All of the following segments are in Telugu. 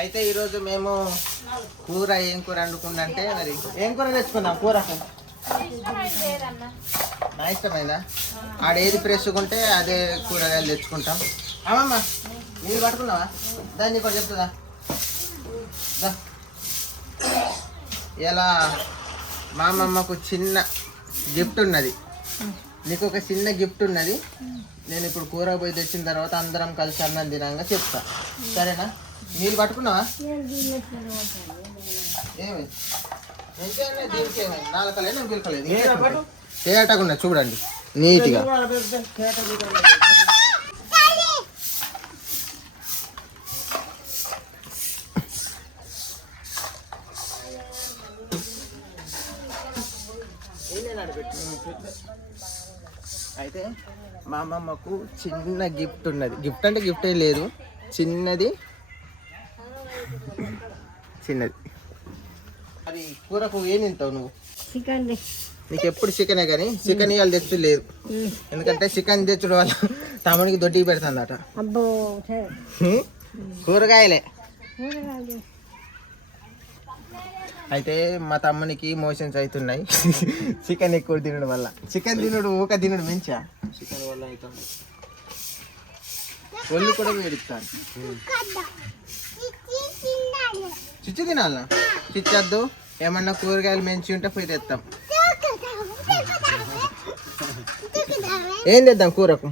అయితే ఈరోజు మేము కూర ఏం కూర వండుకుందంటే మరి ఏం కూర తెచ్చుకుందాం కూరకు నా ఇష్టమైందా ఆడేది ఫ్రెష్గా ఉంటే అదే కూరగాయలు తెచ్చుకుంటాం. అమ్మమ్మ నీళ్ళు పట్టుకున్నావా దాన్ని కూడా చెప్తుందా ఇలా మా అమ్మమ్మకు చిన్న గిఫ్ట్ ఉన్నది, నీకు ఒక చిన్న గిఫ్ట్ ఉన్నది. నేను ఇప్పుడు కూర పోయి తెచ్చిన తర్వాత అందరం కలిసి అన్నం తినంగా చెప్తా, సరేనా? నీళ్ళు పట్టుకున్నావా? ఏమి దీనికి ఏమైంది? నాలుకలేదు గిలకలేదు తేటకున్నా చూడండి నీట్గా. అయితే మా అమ్మమ్మకు చిన్న గిఫ్ట్ ఉన్నది. గిఫ్ట్ అంటే గిఫ్ట్ ఏం లేదు, చిన్నది. అది కూరకు ఏం తింటావు నువ్వు? చికెన్. నీకు ఎప్పుడు చికెనే కానీ చికెన్ ఇవాళ తెచ్చు లేదు, ఎందుకంటే చికెన్ తెచ్చుడు వల్ల తమ్ముడికి దొడ్డికి పెడుతుందట. కూరగాయలే. అయితే మా తమ్మునికి మోషన్స్ అవుతున్నాయి చికెన్ ఎక్కువ తినడం వల్ల. చికెన్ తినడు ఊక తినడు మంచిగా, చికెన్ వల్ల అవుతుంది. ఒళ్ళు కూడా వేడిస్తాను. చిచ్చు తినాలనా? చిచ్చద్దు, ఏమన్నా కూరగాయలు మంచి ఉంటే పోయి తెస్తాం. ఏం తెద్దాం కూరకు?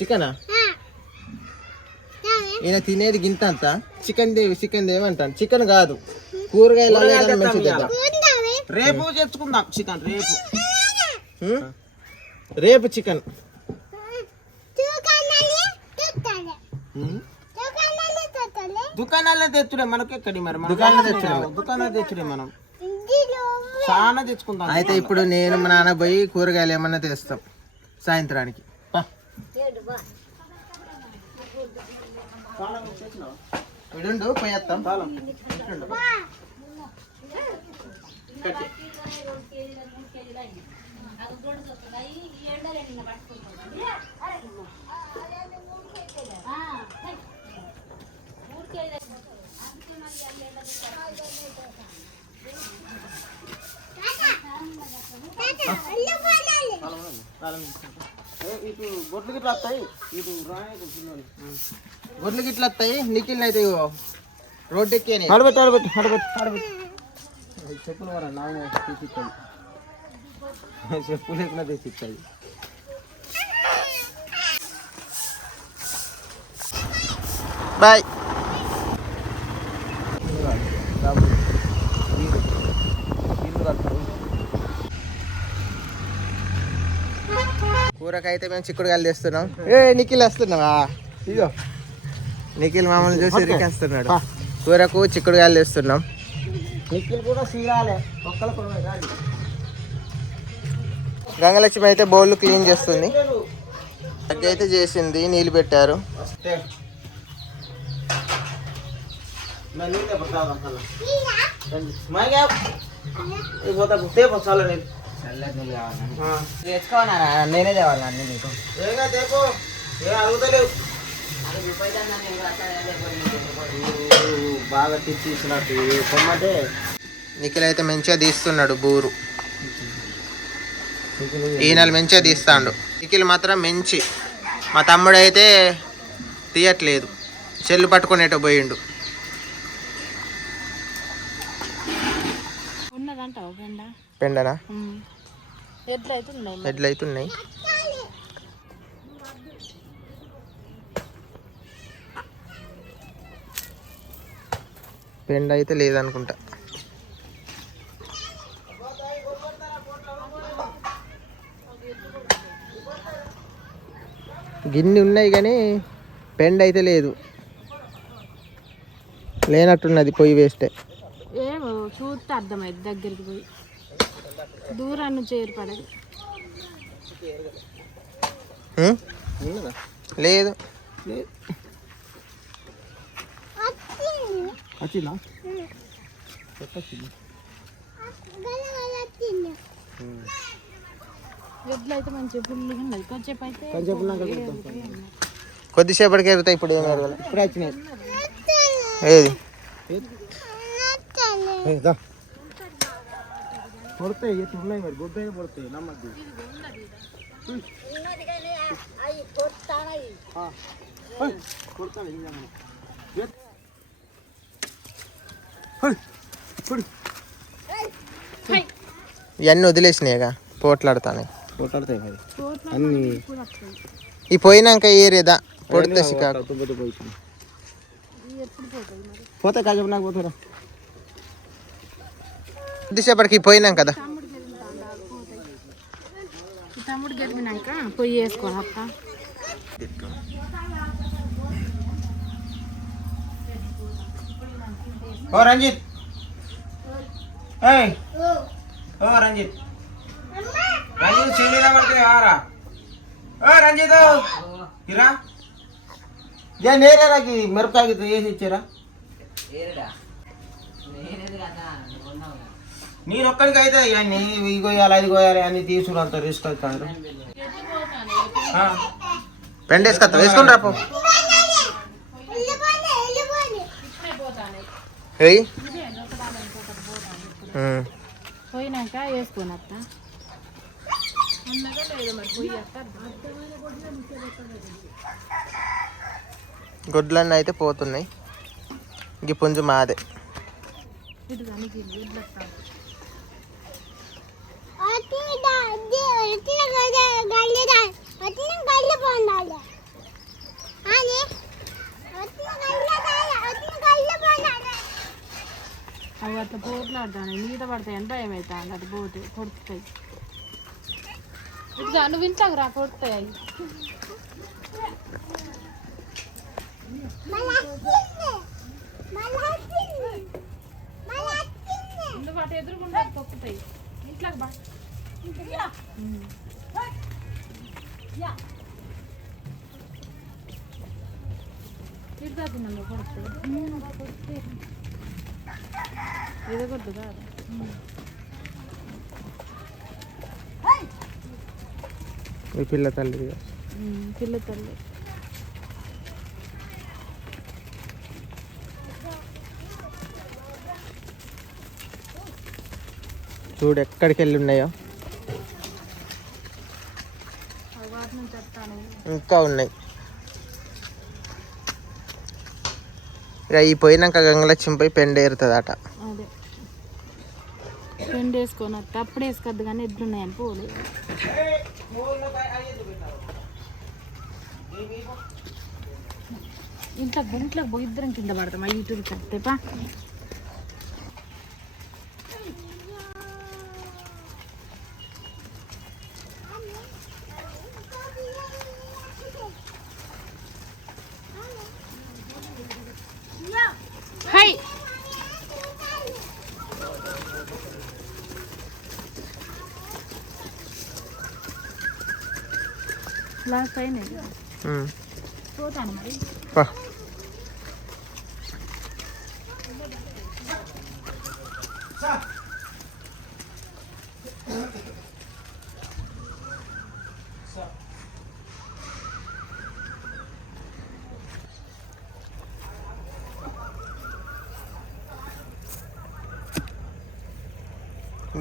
చికెనా? ఈయన తినేది గింత అంతా చికెన్ దేవంటాను. చికెన్ కాదు, కూరగాయలు రేపు తెచ్చుకుందాం చికెన్. రేపు చికెన్ దుకాణాల్లో తెచ్చుడే మనకి ఎక్కడి మరి దుకాణాలు తెచ్చుడే మనం చాలా తెచ్చుకుందాం. అయితే ఇప్పుడు నేను మా నాన్న పోయి కూరగాయలు ఏమన్నా తెస్తాం సాయంత్రానికి. విడుండు పోయేస్తాం. గొడ్లు గిట్లా వస్తాయి, గొడ్లు గిట్లా వస్తాయి. నిఖిల్ అయితే రోడ్డు ఎక్కి చెప్పులు వరా నాన్న తెచ్చిస్తాయి, చెప్పులు లేకుండా తెచ్చిస్తాయి. బాయ్. కూరకైతే మేము చిక్కుడుకాయలు తెస్తున్నాం. నిఖిల్ వస్తున్నావా? ఇదో నిఖిల్ మామూలు చూసి వస్తున్నాడు. కూరకు చిక్కుడుకాయలు తెస్తున్నాం. నిఖిల్ కూడా సీరాలే. గంగలక్ష్మి అయితే బౌల్ క్లీన్ చేస్తుంది. దగ్గర అయితే చేసింది, నీళ్ళు పెట్టారు. నేనే తేవాలి అన్ని నీకు బాగా తెచ్చినట్టు పొమ్మంటే. నిఖిల్ అయితే మంచిగా తీస్తున్నాడు బూరు. ఈయనలు మంచిగా తీస్తాడు. నిఖిల్ మాత్రం మంచి. మా తమ్ముడు అయితే తీయట్లేదు, చెల్లు పట్టుకునేటో పోయిండు. పెండనా? ఎడ్లయితున్నాయి. పెండ అయితే లేదనుకుంటా. గిన్నె ఉన్నాయి కానీ పెండ అయితే లేదు, లేనట్టున్నది. పొయ్యి వేస్తే ఏమో చూస్తే అర్థమైంది, దగ్గరికి పోయి దూరం నుంచి ఏర్పడదు. లేదు ఎడ్లు అయితే మంచిగా పుల్లిగా ఉన్నది. కొంచెం అయితే కొద్దిసేపటికి ఎరుగుతాయి. ఇప్పుడు ఏం ఎరగాలి? ఇప్పుడే వచ్చినాయి. ఏది పడతాయి, ఎట్లు ఉన్నాయి మరి, గుడ్డైనా పడతాయి, నమ్మద్దు. ఇవన్నీ వదిలేసినాయిగా పోట్లాడుతాను. కొట్టాడతాయి మరి అన్ని. ఈ పోయినాక ఏరేదా పొడితే సికాకు పోతే కాజు నాకు పోతారా. కొద్దిసేపటికి పోయినాం కదా. తమ్ముడు గెలిపినాక పొయ్యి వేసుకోవాలి అక్క. ఓ రంజిత్, ఏయ్ ఓ రంజిత్, రంజిత్ చెల్లిరా పడుతుంది ఆరా. ఓ రంజిత్ ఇరా, ఏ నేరాకి మిరపకాయ వేసి ఇచ్చారా? నేను ఒక్కడికి అయితే ఇవన్నీ ఇవి కోయాలి అది కోయాలి అన్ని తీసుకుని అంత రిస్క్ అవుతారు. పెండేసుకొస్తా వేసుకుని రాపో. పోయినాక వేసుకొని అత్త. గుడ్లన్నీ అయితే పోతున్నాయి. ఇంక పుంజు మాదే. అవి అట్లా పోట్లాడతాను, మీద పడతాయి అని భయం అవుతాను. అది పోతే కొడుతాయి. ఇట్లా నువ్వు ఇంట్లోకి రా, కొడుతాయి అవి. నువ్వు అటు ఎదురుకుండా తొక్కుతాయి. ఇంట్లోకి బా. ఇట్లా తిన్నాను కొడుతుంది. ఏదో కొద్దుగా మీ పిల్ల తల్లి. పిల్ల తల్లి. చూడు ఎక్కడికి వెళ్ళి ఉన్నాయో. ఇంకా ఉన్నాయి. ఇక ఈ పోయినాక గంగలక్ష్మి పోయి పెండేరుతుంది అట. అదే పెండ వేసుకొని వస్తే అప్పుడు వేసుకోద్దు కానీ ఎద్దున్నాయని పోలేదు. ఇంట్లోకి పోయి ఇద్దరం కింద పడతాం. ఆ ఇటు కట్టేపా. హై లాస్ట్ అయినాయి. పోతాను మరి.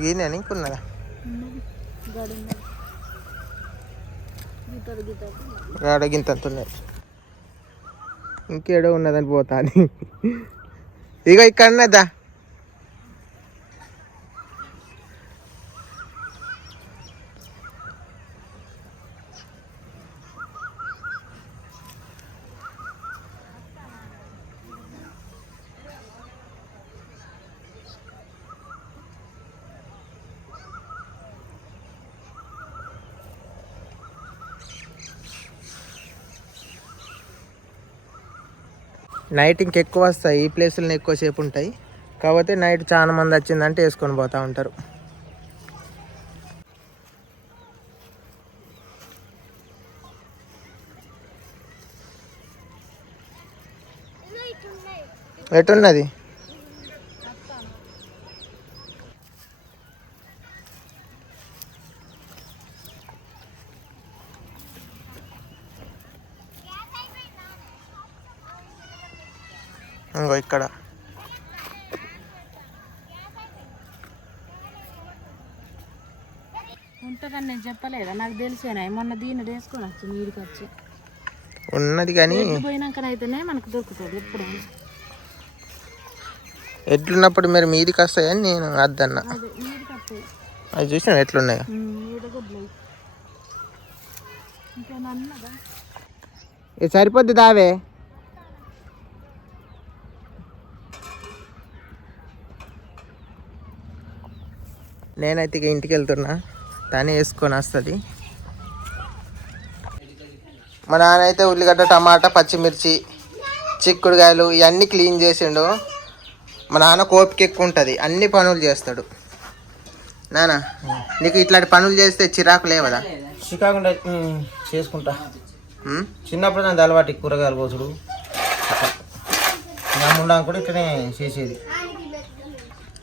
గీనే ఇంకున్నదా? గాడ గింత ఉన్నది. ఇంకేడో ఉన్నదని పోతా అని. ఇగో ఇక్కడ ఉన్నదా? నైట్ ఇంకెక్కువ వస్తాయి. ఈ ప్లేసులను ఎక్కువసేపు ఉంటాయి. కాకపోతే నైట్ చాలా మంది వచ్చిందంటే వేసుకొని పోతూ ఉంటారు. ఎటున్నది? ఇంకో ఇక్కడ ఉంటుందని నేను చెప్పలేదా, నాకు తెలిసేనా మొన్న దీన్ని వేసుకొని వచ్చి నీడికి వచ్చి ఉన్నది కానీ పోయినాకనైతేనే మనకు దొరుకుతుంది ఎప్పుడు. ఎట్లున్నప్పుడు మరి మీదికి వస్తాయని నేను అద్దన్నా. అదే నీడికి వస్తాయి. అది చూసినా ఎట్లున్నాయో. ఈడగొడ్లు ఇంకేమన్నా అన్నదా? ఇది సరిపోద్ది దావే. నేనైతే ఇక ఇంటికి వెళ్తున్నా, తనే వేసుకొని వస్తుంది. మా నాన్న అయితే ఉల్లిగడ్డ, టమాటా, పచ్చిమిర్చి, చిక్కుడుకాయలు ఇవన్నీ క్లీన్ చేసిండు. మా నాన్న కోపిక ఎక్కువ ఉంటుంది, అన్ని పనులు చేస్తాడు. నాన్న నీకు ఇట్లాంటి పనులు చేస్తే చిరాకు లేవదా? చికాకు చేసుకుంటా. చిన్నప్పుడు నాకు అలవాటు కూరగాయలు కోసుడు. నా కూడా ఇట్లనే చేసేది,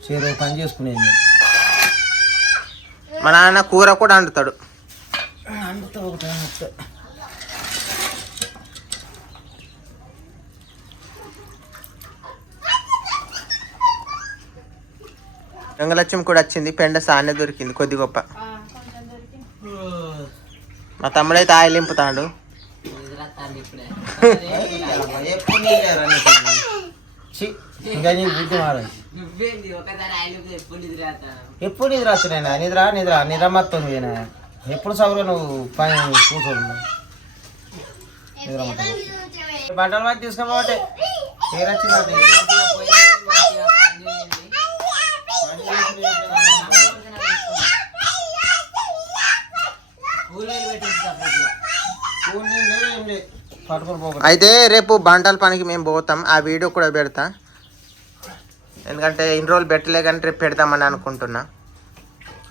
చేరు పని చేసుకునేది. మా నాన్న కూర కూడా వండుతాడు. రంగలక్ష్మి కూడా వచ్చింది, పెండ సానే దొరికింది కొద్ది గొప్ప. మా తమ్ముడైతే ఆయిల్ నింపుతాడు. ఎప్పుడు నిద్ర వస్తున్నాయినా? నిద్ర నిద్ర నిద్ర మొత్తం నువ్వేనా? ఎప్పుడు సౌరు నువ్వు పని కూర్చోడు. నిద్ర మొత్తం బట్టలు మంచి తీసుకోబోటే ఏరొచ్చిందంటే అయితే రేపు బంటల పనికి మేము పోతాం, ఆ వీడియో కూడా పెడతా. ఎందుకంటే ఇన్ని రోజులు పెట్టలే కానీ రేపు పెడతామని అనుకుంటున్నా.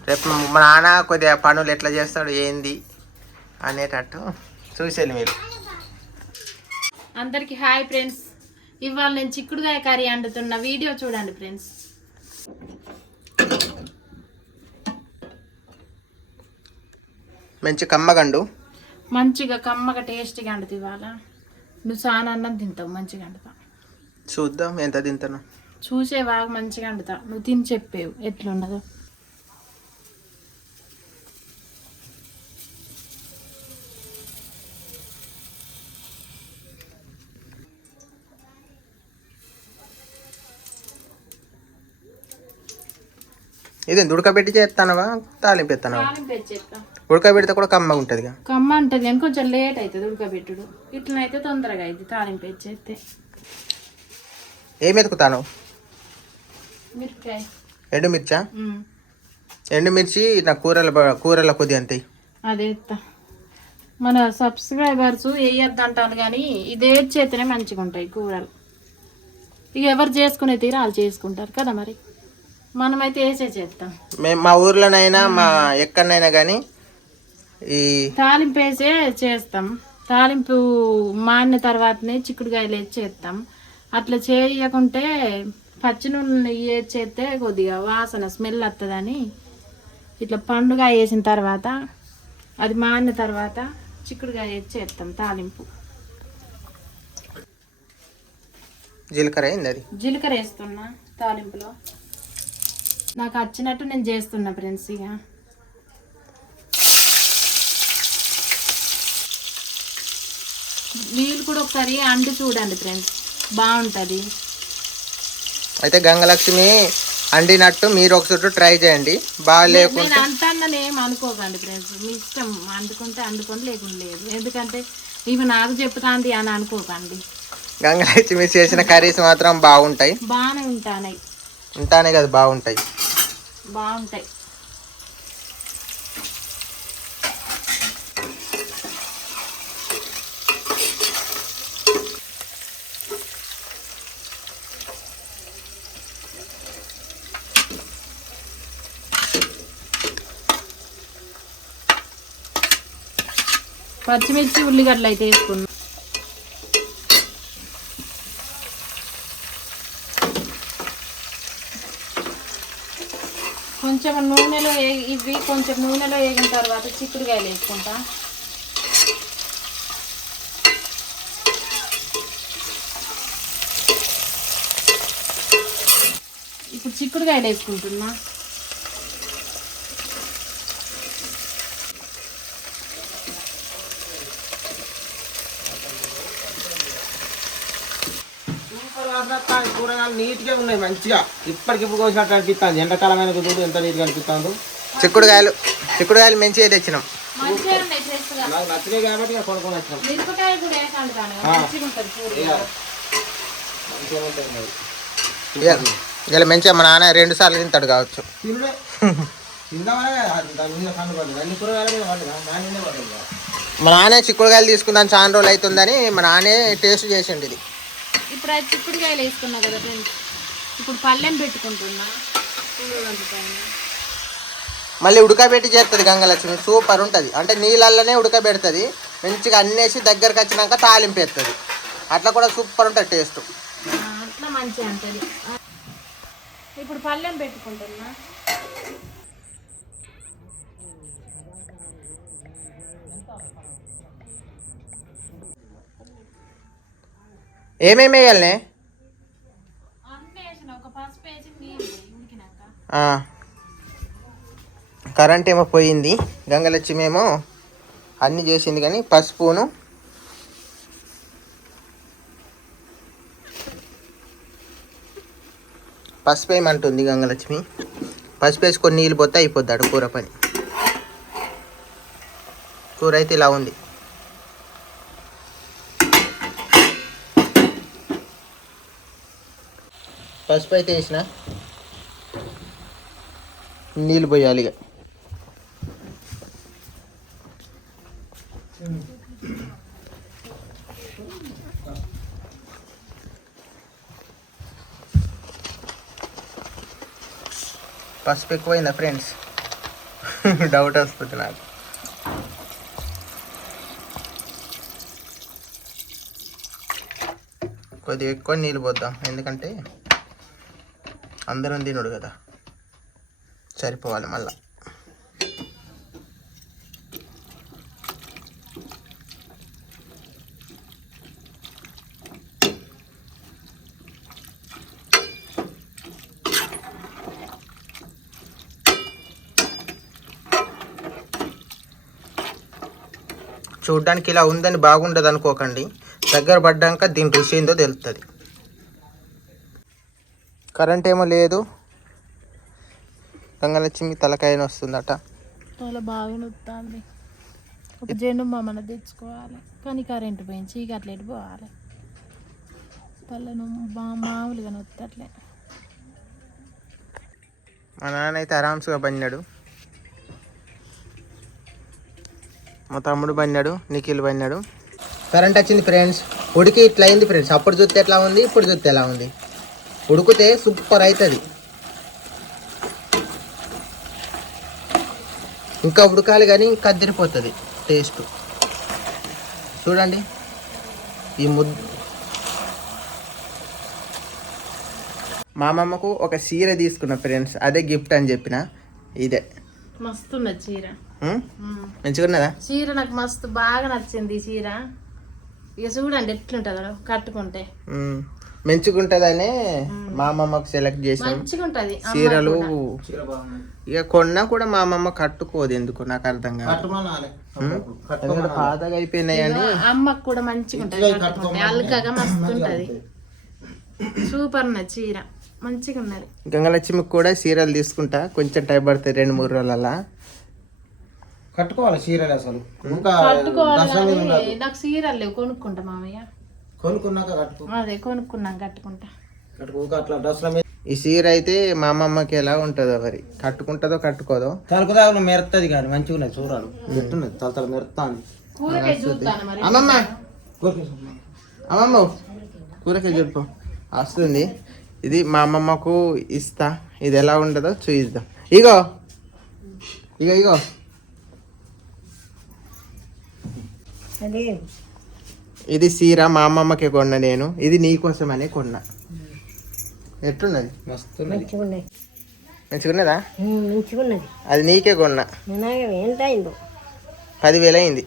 రేపు మా నాన్న కొద్దిగా పనులు ఎట్లా చేస్తాడు ఏంది అనేటట్టు చూసేది మీరు. అందరికి హాయ్ ఫ్రెండ్స్, ఇవాళ నేను చిక్కుడుకాయ కర్రీ వండుతున్న వీడియో చూడండి ఫ్రెండ్స్. మంచి కమ్మగండు, మంచిగా కమ్మగా టేస్టీగా వండుతుంది. ఇవాళ నువ్వు చాలా అన్నం తింటావు, మంచిగా వండుతా. చూద్దాం ఎంత తింటాను. చూసే బాగా మంచిగా వండుతా, నువ్వు తిని చెప్పేవు ఎట్లుండదు. ఇది ఉడకబెట్టి చేస్తానవా తాలింపు ఎత్తానవా? ఉడకబెడితే కూడా కమ్మగా ఉంటుంది. కమ్మ ఉంటుంది కానీ కొంచెం లేట్ అవుతుంది ఉడకబెట్టుడు. ఇట్లనైతే తొందరగా అయింది తాలింపు చేస్తే. ఏమి ఎతుకుతాను? మిరపకాయ, ఎండుమిర్చా? ఎండుమిర్చి నా కూరల కొద్ది అంతే. అదే మన సబ్స్క్రైబర్స్ వేయొద్దంటారు కానీ ఇదే చేతనే మంచిగా ఉంటాయి కూరలు. ఇక ఎవరు చేసుకునే తీరు వాళ్ళు చేసుకుంటారు కదా, మరి మనమైతే వేసే చేస్తాం. మేము మా ఊర్లోనైనా మా ఎక్కడనైనా కానీ ఈ తాలింపు వేసే చేస్తాం. తాలింపు మాడిన తర్వాతనే చిక్కుడుకాయలు వేసి చేస్తాం. అట్లా చేయకుంటే పచ్చి నూనె వేసి చేస్తే కొద్దిగా వాసన స్మెల్ వస్తుందని ఇట్లా పండుగ వేసిన తర్వాత అది మాడిన తర్వాత చిక్కుడుకాయ వేసి చేస్తాం తాలింపు. జీలకర్ర అయింది, అది జీలకర్ర వేస్తున్నా తాలింపులో. నాకు వచ్చినట్టు నేను చేస్తున్నా ఫ్రెండ్స్. ఇక నీళ్ళు కూడా ఒకసారి అండి చూడండి ఫ్రెండ్స్, బాగుంటుంది. అయితే గంగలక్ష్మి అండినట్టు మీరు ఒకసారి ట్రై చేయండి. బాగాలేకుంటే నేను అంటానని ఏం అనుకోకండి ఫ్రెండ్స్, మీ ఇష్టం. అండుకుంటే అండుకొని లేకుండా లేదు. ఎందుకంటే ఇవి నాకు చెప్తాంది అని అనుకోకండి. గంగలక్ష్మి చేసిన కర్రీస్ మాత్రం బాగుంటాయి. బాగానే ఉంటానే కదా, బాగుంటాయి. పచ్చిమిర్చి ఉల్లిగడ్డలు అయితే వేసుకున్నాం. కొంచెం నూనెలో ఇవి కొంచెం నూనెలో వేగిన తర్వాత చిక్కుడుకాయలు వేసుకుంటా. ఇప్పుడు చిక్కుడుకాయలు వేసుకుంటున్నా. కూరగాయలు నీట్గా ఉన్నాయి మంచిగా ఇప్పటికిప్పుడు కోసినట్టు అనిపిస్తుంది. ఎండాకాలమైన చూడు ఎంత నీట్గా అనిపిస్తుందో. చిక్కుడుకాయలు మంచిగా తెచ్చినాం. మంచిగా ఉన్నాయి ఫ్రెష్గా. నాకు నచ్చినాయి కాబట్టి ఇక కొనుక్కొని వచ్చినాం. మిరపకాయ కూడా వేసాను కానీ మంచిగా ఉంటుంది కూర. మంచిగా ఉంటాయి మరి. ఇలా మంచిగా మా నాన్న 2 సార్లు తింటాడు కావచ్చు. తిండే తిందామనే దాని మీద పండు పడదు. అన్ని కూరగాయల మీద పడదు, దాని మీద పడదు. మా నాన్నే చిక్కుడుకాయలు తీసుకుందాం చాలా రోజులు అవుతుందని మా నాన్నే టేస్ట్ చేసిండు ఇది. ఇప్పుడు అది చిక్కుడుకాయలు వేసుకున్నా కదా ఫ్రెండ్స్. ఇప్పుడు పళ్ళెం పెట్టుకుంటున్నా. మళ్ళీ ఉడకబెట్టి చేస్తుంది గంగలక్ష్మి, సూపర్ ఉంటుంది. అంటే నీళ్ళల్లోనే ఉడకబెడుతుంది మంచిగా, అన్నేసి దగ్గరకు వచ్చినాక తాలింపు వేస్తుంది. అట్లా కూడా సూపర్ ఉంటుంది టేస్ట్. అట్లా మంచిగా ఉంటుంది. ఇప్పుడు పళ్ళెం పెట్టుకుంటున్నా. ఏమేమి వేయాలనే? అన్నీ వేసిన, ఒక పసుపు వేసి నీళ్ళు ఉడికినాక. కరెంట్ ఏమో పోయింది, గంగలక్ష్మి ఏమో అన్నీ చేసింది కానీ పసుపును పసుపు వేయమంటుంది గంగలక్ష్మి. పసుపు వేసి కొన్ని నీళ్ళు పోతే అయిపోద్దాడు కూర పని. కూర అయితే ఇలా ఉంది. పసుపు అయితే వేసిన, నీళ్ళు పోయాలి ఇక. పసుపు ఎక్కువైందా ఫ్రెండ్స్? డౌట్ వస్తుంది నాకు. కొద్దిగా ఎక్కువ నీళ్ళు పోద్దాం, ఎందుకంటే అందరం తినడు కదా, సరిపోవాలి మళ్ళా. చూడ్డానికి ఇలా ఉందని బాగుండదు అనుకోకండి, దగ్గర పడ్డాక దీని రుచి ఏందో తెలుస్తుంది. కరెంట్ ఏమో లేదు, గంగలక్ష్మి తలకాయ వస్తుందట. చాలా బాగా నొత్తుంది. ఒక జెండు మన తెచ్చుకోవాలి కానీ కరెంట్ పోయింది, చీకట్లేటి పోవాలి. తలను మామూలుగా నొత్తట్లే. మా నాన్న అయితే ఆరామ్స్గా పడినాడు, మా తమ్ముడు పడినాడు, నిఖిల్ పడినాడు. కరెంట్ వచ్చింది ఫ్రెండ్స్. ఉడికి ఇట్లా అయింది ఫ్రెండ్స్. అప్పుడు చూస్తే ఎట్లా ఉంది, ఇప్పుడు చూస్తే ఎలా ఉంది. ఉడికితే సూపర్ అవుతుంది. ఇంకా ఉడకాలి కానీ ఇంకా అదిరిపోతుంది టేస్ట్. చూడండి ఈ మా అమ్మమ్మకు ఒక చీర తీసుకున్నా ఫ్రెండ్స్, అదే గిఫ్ట్ అని చెప్పిన. ఇదే మస్తున్నది చీర, మంచిగా ఉన్నదా చీర? నాకు మస్తు బాగా నచ్చింది ఈ చీర. ఇక చూడండి ఎట్లుంటుందో కట్టుకుంటే. మంచిగుంటదనే మా అమ్మమ్మకు సెలెక్ట్ చేసాం. మంచిగా ఉంటది చీరలు. ఇక కొన్నా కూడా మా అమ్మమ్మ కట్టుకోదు, ఎందుకు నాకు అర్థం కాదు. పాతగా అయిపోయినాయని. అమ్మకు కూడా మంచిగా ఉంటది కట్టుకుంటే, అల్కగా మస్తు ఉంటది. సూపర్ ఉన్నది చీర, మంచిగా ఉన్నది. గంగలక్ష్మికి కూడా చీరలు తీసుకుంటా, కొంచెం టైం పడుతుంది, 2-3 రోజుల కట్టుకోవాలి చీరలు. అసలు కట్టుకోవాలి. నాకు చీరలు లేవు, కొనుక్కుంటా మామయ్య. కొనుక్కున్నాక కట్టుకో. అదే కొనుక్కున్నాక కట్టుకుంటా. అట్లా డ్రెస్ల మీద ఈ చీర అయితే మా అమ్మమ్మకి ఎలా ఉంటుందో, మరి కట్టుకుంటుందో కట్టుకోదో. తలుకుదాగా మెరుతుంది కానీ మంచిగా ఉన్నది, చూడాలి మెరుతున్నది, తల మెరుతాను. కూరకే చూస్తాను మరి. అమ్మమ్మ అమ్మమ్మ కూరకే చెప్పు వస్తుంది. ఇది మా అమ్మమ్మకు ఇస్తా, ఇది ఎలా ఉండదో చూయిద్దాం. ఇగో ఇగో ఇగో ఇది చీర మా అమ్మమ్మకి కొన్నా నేను, ఇది నీకోసమనే కొన్నా. ఎట్లున్నది? మస్తు మంచిగున్నదా? అది నీకే కొన్నా, 10,000 అయింది.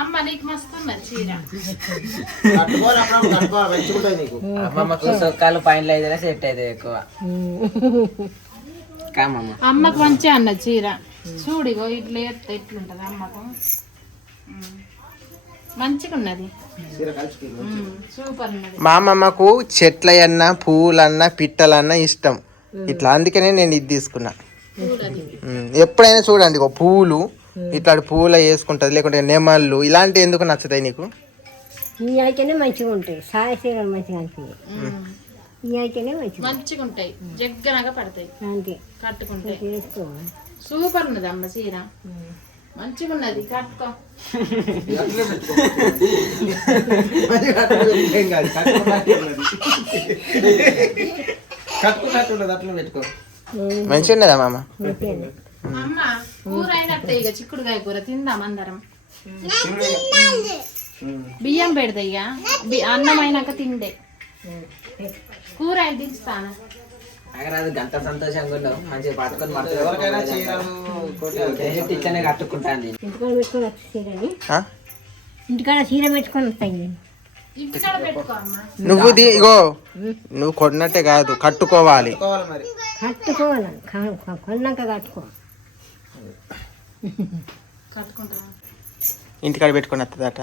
అమ్మ నీకు మస్తు ఉన్నది చీర. కట్టుకోవాలి అప్పుడప్పుడు కట్టుకోవాలి మంచిగుంటుంది నీకు. అమ్మమ్మకు సొక్కాలు పాయింట్లు అయితేనే సెట్ అయితే ఎక్కువ కామమ్మ. అమ్మకు మంచిగా అన్నది చీర. చూడిగో ఇట్లా ఎత్తే ఎట్లుంటది అమ్మకు. మంచిగా ఉన్నది, సూపర్ ఉన్నది. మా అమ్మమ్మకు చెట్లయన్నా పువ్వులన్నా పిట్టలన్నా ఇష్టం ఇట్లా, అందుకనే నేను ఇది తీసుకున్నా. ఎప్పుడైనా చూడండి ఒక పువ్వులు ఇట్లాంటి పువ్వులు వేసుకుంటుంది, లేకుంటే నెమళ్ళు ఇలాంటివి ఎందుకు నచ్చుతాయి నీకు? ఈ అయితేనే మంచిగా ఉంటాయి, సాయ చీరలు మంచిగా అనిపించాయి. ఈ అయితేనే మంచిగా ఉంటాయి, జగ్గనగా పడతాయి అంతే కట్టుకుంటే. చేసుకోవాలి. సూపర్ ఉన్నది అమ్మ చీర, మంచిగా ఉన్నది, కట్టుకో. కట్టుకున్నట్టు అట్లా పెట్టుకో. మంచిగా ఉన్నదా మామ? అమ్మ కూర అయినట్టే, ఇక చిక్కుడుకాయ కూర తిందాం అందరం. బియ్యం పెడతా ఇక, అన్నం అయినాక తిండే. కూర అయి దించుతాను. అగరాదు గంట సంతోషంగా ఉండవు, మంచిగా పట్టుకొని ఎవరికైనా చీరలు ఇట్లనే కట్టుకుంటాను. ఇంటికాడ పెట్టుకొని వచ్చి చీరని, ఆ? ఇంటికాడ చీర పెట్టుకొని వస్తాయి. ఇంటికాడ పెట్టుకో అమ్మ. నువ్వు ఇగో నువ్వు కొన్నట్టే కాదు, కట్టుకోవాలి. మరి కట్టుకోవాలి, కొన్నాక కట్టుకో. కట్టుకుంటా. ఇంటికాడ పెట్టుకొని వస్తుందట.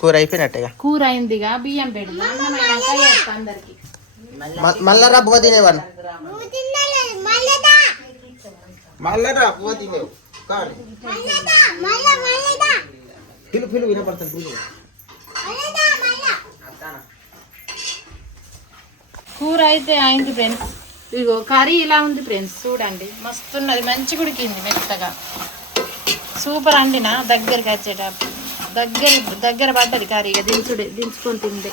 కూర అయిపోయినట్టేగా? కూర అయిందిగా, బియ్యం పెడతా. అన్నం అయినాక చేస్తా అందరికి. మళ్ళా రా బువ్వ తినేవాడిని. మళ్ళా రా బువ్వ తినేవు కానీ పిలు వినపడుతుంది పిలు. కూర అయితే అయింది ఫ్రెండ్స్. ఇగో కర్రీ ఇలా ఉంది ఫ్రెండ్స్, చూడండి మస్తు ఉన్నది, మంచి ఉడికింది మెత్తగా, సూపర్ అండినా. దగ్గరికి వచ్చేటప్పుడు దగ్గర పడ్డది కర్రీ, ఇక దించుకొని తింది.